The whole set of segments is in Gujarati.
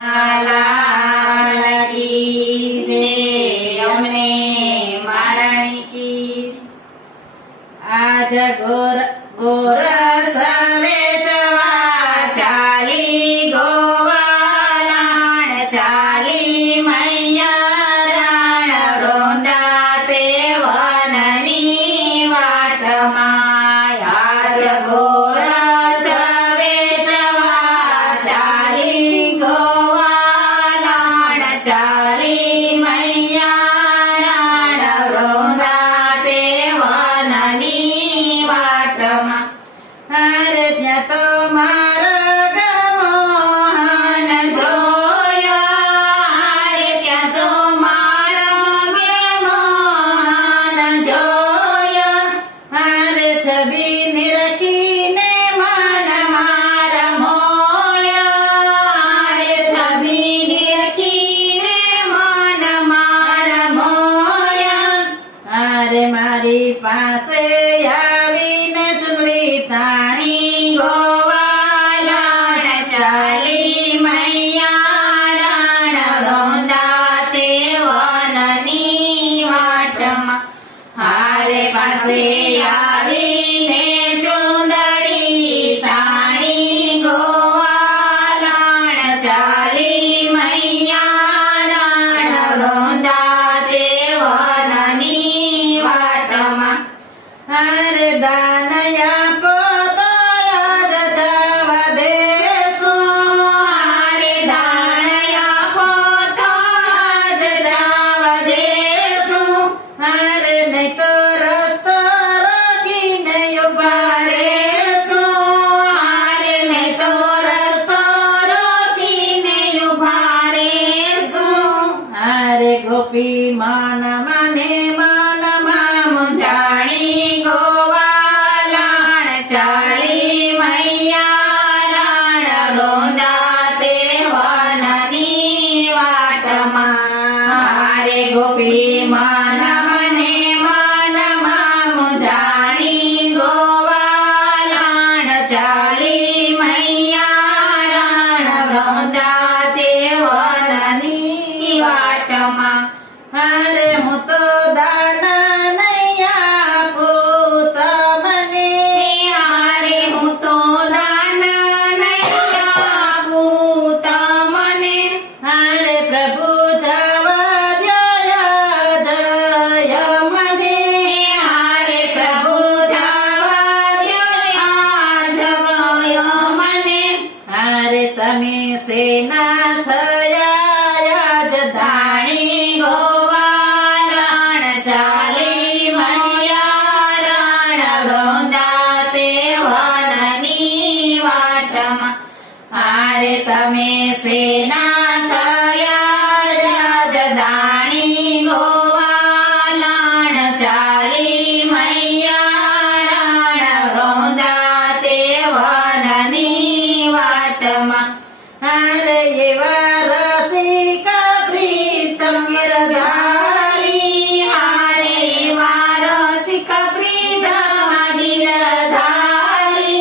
लाल की जय, अमने महाराणी की। आज गोरस वेचवा चाली गोवालाण, चाली मैया राण रोंदा ते वननी वाटमाय। आज गोरस वेचवा चाली गोवालाण, चाली मैया राण रोंदा ते वननी वाटमा। अरे ત્યાં તો માર્ગ મોહન જોયો, અરે ત્યાં તો માર્ગ મોહન જોયો। અરે છબી નિરખીને મન મારા મોયો, અરે છબી નિરખીને મન મારા મોયો। અરે મારી પાસે આવીને ચૂડી તાણી ગોવાલાણ, ચાલી મૈયા રાણ રોંદા તે વનની વાટમાં। હારે પાસે આવીને ચૂંદડી તાણી ગોવાલાણ, ચાલી મૈયા રાણ રોંદા તે વનની વાટમાં। અરે દાનયા પોતયા જવા દેશું, અરે દાનયા પોતયા જવા દેશું। અરે નહીં તો રસ્તો રોકીને ઉભા રહેશું, અરે નહીં તો રસ્તો રોકીને ઉભા રહેશું। અરે ગોપી મન મને મનમાં મૂંઝાણી ગોવાલાણ, ચાલી મૈયા રાણ રોંદા તે વનની વાટમાં। અરે ગોપી મન મને મનમાં મૂંઝાણી ગોવાલાણ, ચાલી મૈયા રાણ રોંદા તે વનની વાટમાં। અરે હું તો દાન નહીં આપું તમને, અરે હું તો દાન નહીં આપું તમને। અરે પ્રભુ જવા દ્યો જય મને, અરે પ્રભુ જવા દ્યો જય મને। અરે તમે સેના થયા જ ધાણી ગોવાલાણ, ચાલી મૈયા રાણ રોંદા તે વનની વાટમાં। અરે તમે સેના થયા જ ધાણી ગોવાલાણ, ચાલી મૈયા રાણ રોંદા તે વનની વાટમાં। અરે એવા રસિક પ્રીતમ ગિરધારી, અરે એવા રસિક પ્રીતમ ગિરધારી।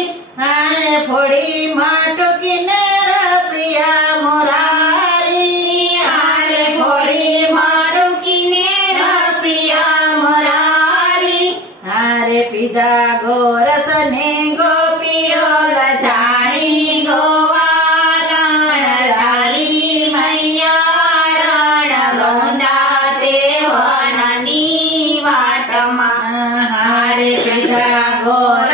અરે ફોડી માટુકીને રસિયા મોરારી, અરે ફોડી માટુકીને રસિયા મોરારી। અરે પીધા ગોરસ ને ગોપીઓ જાણી ગોવાલાણ, ચાલી મૈયા રાણ રોંદા તે વનની વાટમાં। હારે પીધા ગોરસ